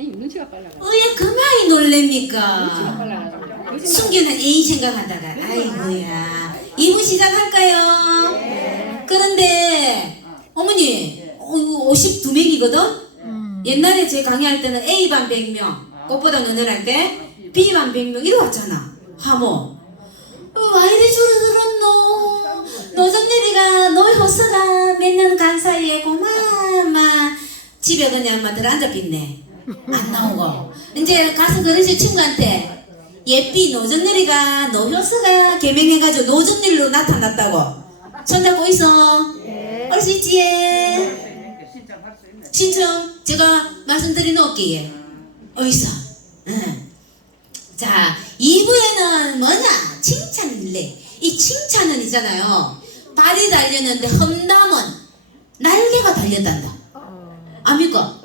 눈치가 빨라가지고. 어야 그만이 놀랍니까? 요즘은 숨겨놓은 애인 생각하다가 아이고야. 이부 시작할까요? 그런데 어머니 어, 52명이거든? 옛날에 제 강의할 때는 A반 100명 꽃보다 너늘할 때 B반 100명 이래 왔잖아. 하모. 어, 와 이래 줄어들었노? 노정렬이가 너 효서가 몇 년 간 사이에 고마마. 집에 그냥 막 들어앉아있네 안 나오고. 이제 가서 그러지 친구한테 예삐 노정렬이가 너 효서가 개명해가지고 노정렬로 나타났다고. 손 잡고 있어. 올 수 있지 신청 제가 말씀드린 어기에. 어디서 응. 자 2부에는 뭐냐? 칭찬일래 이 칭찬은 있잖아요. 발이 달렸는데 험담은 날개가 달렸단다. 압니까?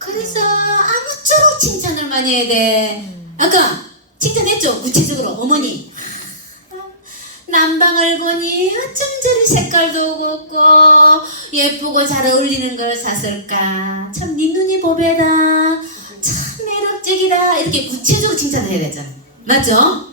그래서 아무쪼록 칭찬을 많이 해야 돼. 아까 칭찬했죠? 구체적으로 어머니. 난방을 보니 어쩜 저리 색깔도 곱고 예쁘고 잘 어울리는 걸 샀을까? 참 네 눈이 보배다. 참 매력적이다. 이렇게 구체적으로 칭찬을 해야 되잖아. 맞죠?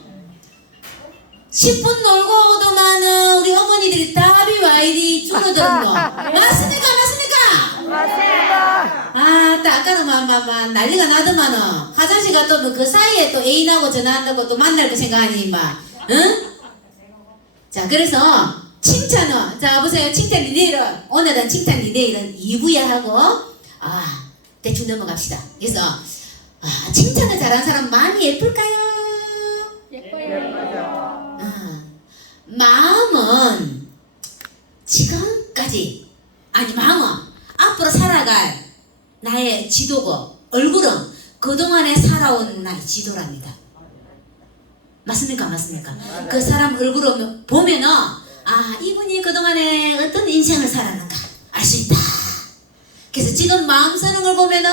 10분 놀고 오더만은 우리 어머니들이 답이 와 이리 줄어들었노. 맞습니까? 맞습니까? 맞습니다. 아, 또 아까는 막막막 난리가 나더만은 화장실 갔다 오면 그 사이에 또 애인하고 전화한다고 또 만날 거 생각하니 막 응? 자 그래서 칭찬은 자 보세요 칭찬 리레이는 오늘은 칭찬 리레이는 2부에 하고 아 대충 넘어갑시다 그래서 아, 칭찬을 잘하는 사람 마음이 예쁠까요? 예뻐요. 아, 마음은 지금까지 아니 마음은 앞으로 살아갈 나의 지도고 얼굴은 그동안에 살아온 나의 지도랍니다. 맞습니까? 맞습니까? 그 사람 얼굴을 보면은 아 이분이 그동안에 어떤 인생을 살았는가 알 수 있다. 그래서 지금 마음 쓰는 걸 보면은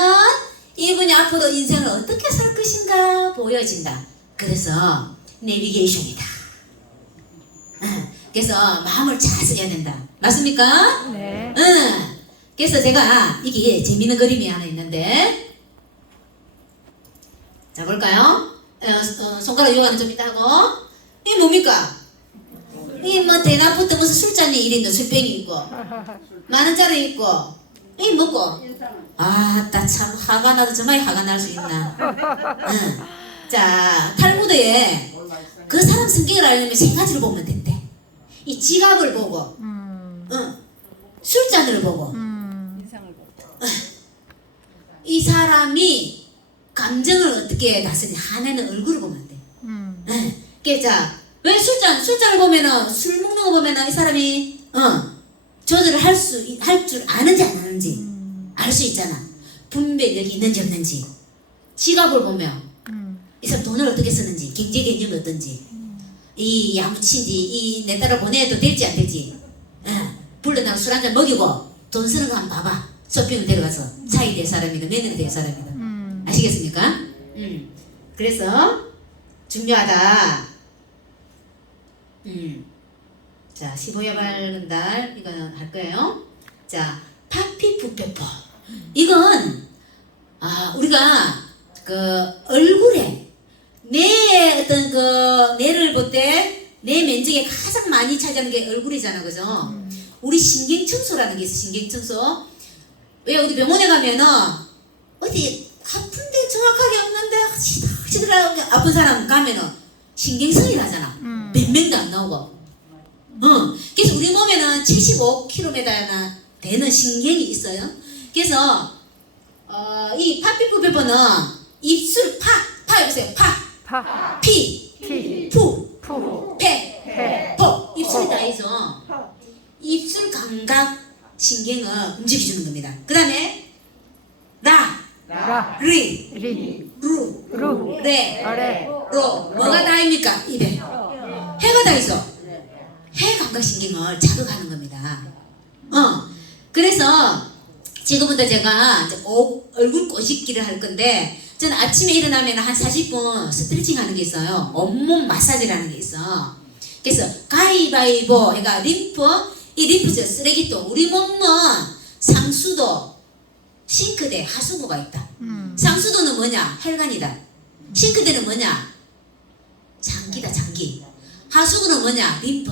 이분이 앞으로 인생을 어떻게 살 것인가 보여진다. 그래서 내비게이션이다. 응. 그래서 마음을 잘 써야 된다. 맞습니까? 네. 응. 그래서 제가 이게 재밌는 그림이 하나 있는데 자 볼까요? 어, 어, 손가락 요가는 좀 이따 하고 이게 뭡니까? 이게 뭐 대낮부터 무슨 술잔이 일인데 술병이 있고 만 원짜리 있고 이게 뭐고? 아따 참 화가 나도 정말 화가 날 수 있나? 응. 자 탈무드에 그 사람 성격을 알려면 세 가지를 보면 된대. 이 지갑을 보고, 음. 응. 술잔을 보고, 음. 보고. 이 사람이 감정을 어떻게 다스리냐 하나는 얼굴을 보면 돼. 음. 자, 왜 술잔, 술잔을 보면은 술 먹는 거 보면은 이 사람이 어 조절을 할 수 할 줄 아는지 안 아는지 음. 알수 있잖아. 분별력이 있는지 없는지. 지갑을 보면 음. 이 사람 돈을 어떻게 쓰는지, 경제 개념이 어떤지, 이 야무친지, 이 내 딸을 보내도 될지 안 될지, 예, 불러나가 술 한잔 먹이고 돈 쓰는 거 한번 봐봐. 쇼핑을 데려가서 차이 될 사람이다, 며느리 될 사람이다. 음. 아시겠습니까? 음. 그래서 중요하다. 음. 자, 15여 밝은 달 이거는 할 거예요. 자, 파피 부페퍼. 이건 아, 우리가 그 얼굴에 내 어떤 그 뇌를 볼때내 면적에 가장 많이 차지하는 게 얼굴이잖아, 그죠? 우리 신경청소라는 게 있어, 신경청소. 왜 우리 병원에 가면은 어디 아픈데 정확하게 없는데 시들시들하게 아픈 사람 가면은 신경성이 나잖아. 음. 몇 명도 안 나오고. 응. 그래서 우리 몸에는 75km나 되는 신경이 있어요. 그래서 어, 이 파피프 페퍼는 입술 파, 파 해보세요. 파, 파. 피, 피. 푸, 푸. 페, 페. 포. 입술이 다이죠. 입술 감각 신경을 움직여주는 겁니다. 그 다음에 라, 라. 리, 리. 루, 루. 레, 아래. 로. 뭐가 다입니까? 입에. 해가 다 있어. 해 감각신경을 자극하는 겁니다. 어. 그래서 지금부터 제가 얼굴 꼬집기를 할 건데 저는 아침에 일어나면 한 40분 스트레칭 하는 게 있어요. 온몸 마사지라는 게 있어. 그래서 가위바위보, 그러니까 림프, 이 림프죠 쓰레기통. 우리 몸은 상수도, 싱크대, 하수구가 있다. 음. 상수도는 뭐냐? 혈관이다. 싱크대는 뭐냐? 장기다, 장기. 하수구는 뭐냐? 림프.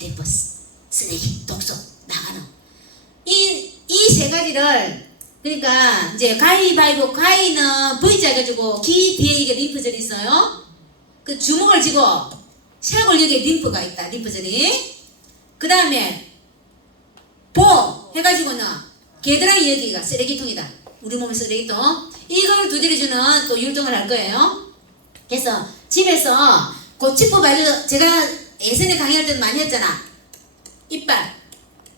림프, 쓰레기, 독소, 나가는. 이, 이 세 가지를, 그러니까, 이제 가위바위보, 가위는 V자 해가지고, 기 뒤에 이게 림프절이 있어요. 그 주먹을 쥐고, 샥을 여기에 림프가 있다, 림프절이. 그 다음에, 보! 해가지고는, 게드랑이 여기가 쓰레기통이다. 우리 몸의 쓰레기통. 이걸 두드려주는 또 율동을 할 거예요. 그래서 집에서 고치법 알려 제가 예전에 강의할 때도 많이 했잖아. 이빨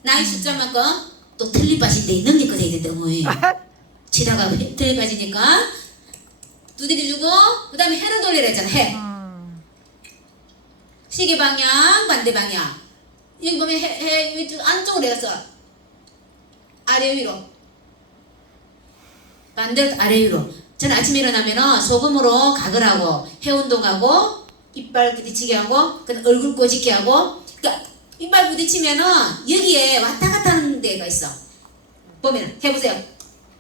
나이 숫자만큼 또 틀리 빠진데 능력가 돼야 된다 어머니. 치다가 틀리 빠지니까 두드려주고 그 다음에 해를 돌리라 했잖아 해. 음. 시계 방향 반대 방향. 여기 보면 해, 해 위쪽 안쪽으로 해서 아래 위로 반대로 아래 위로. 저는 아침에 일어나면은 소금으로 각을 하고 해 운동하고 이빨 부딪히게 하고 그 얼굴 꼬집게 하고 그러니까 이빨 부딪히면은 여기에 왔다 갔다 하는 데가 있어. 보면 해보세요.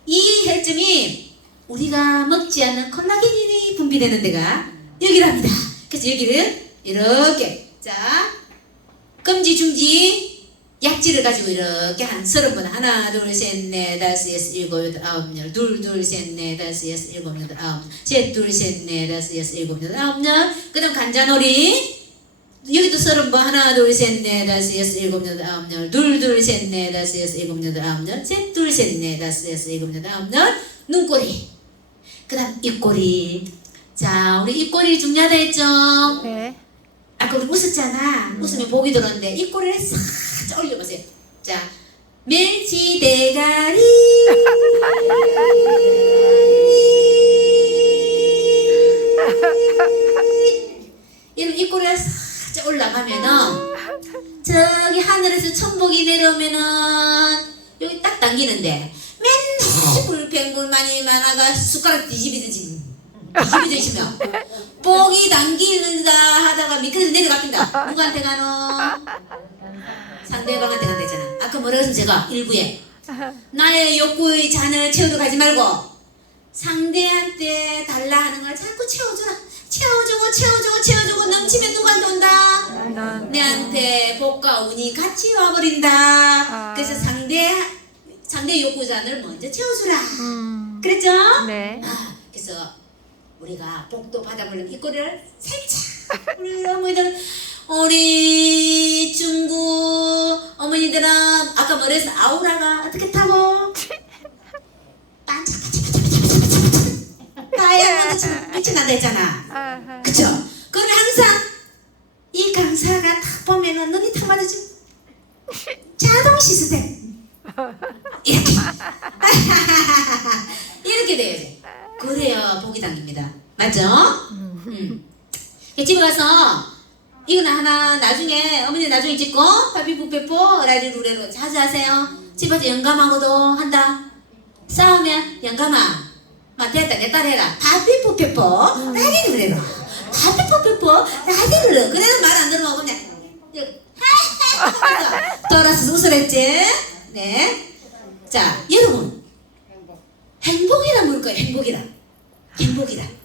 이 혈점이 우리가 먹지 않는 콜라겐이 분비되는 데가 여기랍니다. 그래서 여기를 이렇게 자 금지 중지 약지를 가지고 이렇게 한 서른 번 하나 둘 셋 넷 다섯 여섯 일곱 여덟 아홉 열둘둘셋넷 다섯 여섯 일곱 여덟 아홉 셋둘셋넷 다섯 여섯 일곱 여덟 아홉 열. 그 다음 간자놀이. 여기도 서른 번 하나 둘 셋 넷 다섯 여섯 일곱 여덟 아홉 열둘 둘셋넷 다섯 여섯 일곱 여덟 아홉 열셋둘셋넷 다섯 여섯 일곱 여덟 아홉 열. 눈꼬리. 그 다음 입꼬리. 자 우리 입꼬리 중요하다 했죠? 네. 아까 웃었잖아. 웃으면 복이 들었는데 입꼬리를 싹 올려보세요. 자, 멸치 대가리. 이런 입꼬리가 싹 올라가면은 저기 하늘에서 천복이 내려오면은 여기 딱 당기는데 맨날 불평불 많이 많아가 숟가락 뒤집이듯이 뒤집어져 있으면 뽕이 당기는다 하다가 밑에서 내려갑니다. 누구한테 가노? 상대방한테 간다 했잖아. 아까 뭐라 했으면 제가 일부에 나의 욕구의 잔을 채우러 가지 말고 상대한테 달라 하는 걸 자꾸 채워주라. 채워주고 채워주고 채워주고 넘치면 온다? 난 내한테 복과 운이 같이 와버린다. 아. 그래서 상대 상대 욕구 잔을 먼저 채워주라. 음. 그랬죠? 네. 아, 그래서 우리가 복도 받아보려면 이 꼬리를 살짝 우리 어머니들 우리 중국 어머니들은 아까 뭐랬어 아우라가 어떻게 타고 반짝반짝반짝반짝반짝 다이아몬드처럼 빛이 난다 했잖아. 그쵸? 그걸 항상 이 강사가 딱 보면은 눈이 탁 맞아지 자동 시스템 이렇게 이렇게 돼야지 그래야 복이 당깁니다 맞죠? 음. 집에 가서 이거는 하나 나중에 어머니 나중에 찍고 파피푸페포 라리 루레로 자주 하세요. 집에서 영감하고도 한다. 싸우면 영감아 마 됐다 내 딸 해라. 파피푸페포 라리 루레로. 파피푸페포 라리 루레로 그래도 말 안 들으면 그냥 돌아서 웃으랬지 네 자 여러분 행복이란 뭘까요 행복이란 행복이란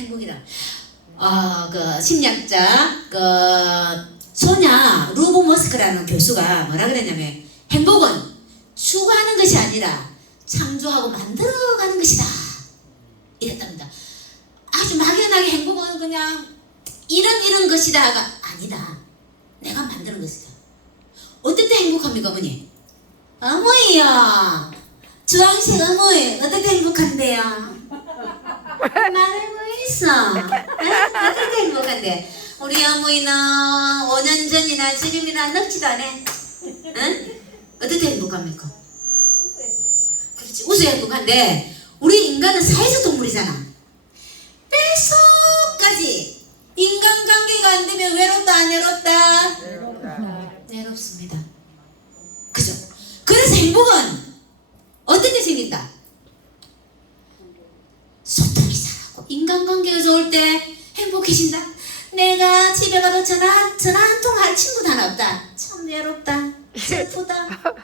행복이란 어그 심리학자 그 소냐 루브 모스크라는 교수가 뭐라 그랬냐면 행복은 추구하는 것이 아니라 창조하고 만들어가는 것이다. 이랬답니다. 아주 막연하게 행복은 그냥 이런 이런 것이다가 아니다. 내가 만드는 것이다. 어떨 때 행복합니까 어머니? 어머니요. 주황색 어머니 어떨 때 행복한데요? 말해보 있어. 응? 어떻게 행복한데? 우리 어머니는 5년 전이나 지금이나 늙지도 않아. 응? 어떻게 행복합니까? 그렇지. 웃어야 행복한데, 우리 인간은 사회적 동물이잖아. 뼛속까지 인간관계가 안 되면 외롭다, 안 외롭다? 외롭습니다. 그죠? 그래서 행복은 데 생긴다? 소통이 인간관계가 좋을 때 행복해진다. 내가 집에 가도 전화 전화 한 통 할 친구도 하나 없다. 참 외롭다. 슬프다.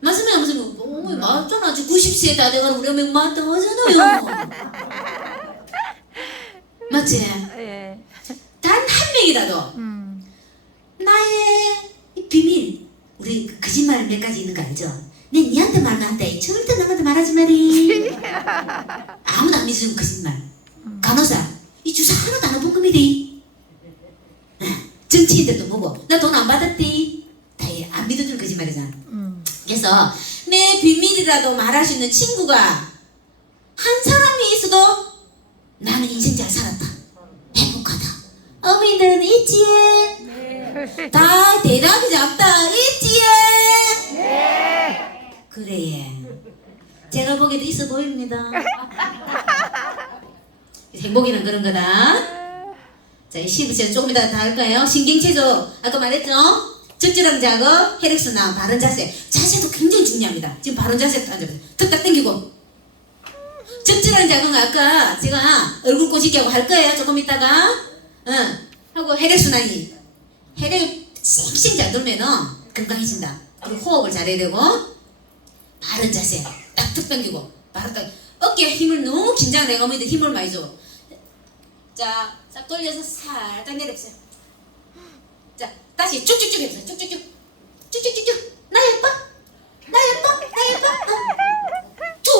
맞으면 무슨 어머니 맞잖아. 지금 90세 다 돼가는 우리 어머니 맞다고 하잖아요. 맞지? 예. 단 한 명이라도 음. 나의 이 비밀 우리 그 거짓말 몇 가지 있는 거 알죠? 내 니한테 말만 한다 절대 남한테 말하지 말이 아무도 안 믿어주는 거짓말 간호사 이 주사 하나도 안 해본 겁니다 정치인들도 뭐고. 나 돈 안 받았디. 다안 믿어주는 거짓말이잖아. 음. 그래서 내 비밀이라도 말할 수 있는 친구가 한 사람이 있어도 나는 인생 잘 살았다. 행복하다. 어머니들은 있지? 다 대답이 잡다. 있지? 그래 예. 제가 보기에도 있어 보입니다 행복이란 그런 거다. 자, 이 시부시는 조금 이따 다 할까요? 신경체조 아까 말했죠? 적절한 작업, 혈액순환, 바른 자세. 자세도 굉장히 중요합니다. 지금 바른 자세 앉아보세요. 턱딱 당기고. 적절한 작업은 아까 제가 얼굴 꼬시기 하고 할 거예요. 조금 있다가. 응. 하고 혈액순환이. 혈액 쌩쌩 잘 돌면은 건강해진다. 그리고 호흡을 잘해야 되고. 바른 자세 딱 턱 당기고. 바로 딱. 어깨에 힘을 너무 긴장 내가 어머니들 힘을 많이 줘 자, 싹 돌려서 살짝 내려보세요. 자, 다시 쭉쭉쭉 해보세요. 쭉쭉쭉. 쭉쭉쭉쭉. 나 예뻐? 나 예뻐? 나 예뻐? 어. 쭉.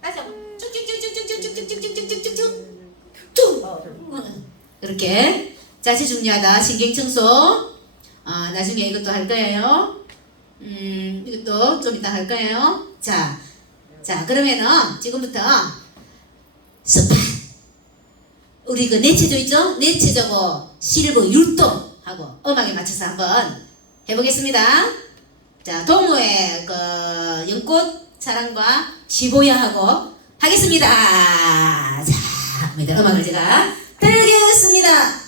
다시 한번. 쭉쭉쭉쭉쭉쭉쭉쭉쭉쭉쭉쭉. 쭉. 응. 이렇게. 자세 중요하다. 신경 청소. 아, 나중에 이것도 할 거예요. 음, 이것도 좀 이따 할 거예요. 자, 자, 그러면은 지금부터 스팟. 우리 그 내체조 있죠? 내체조고 실버 율동 하고 음악에 맞춰서 한번 해보겠습니다. 자, 동호회 그 연꽃 사랑과 시보야 하고 하겠습니다. 자, 음악을 제가 들겠습니다.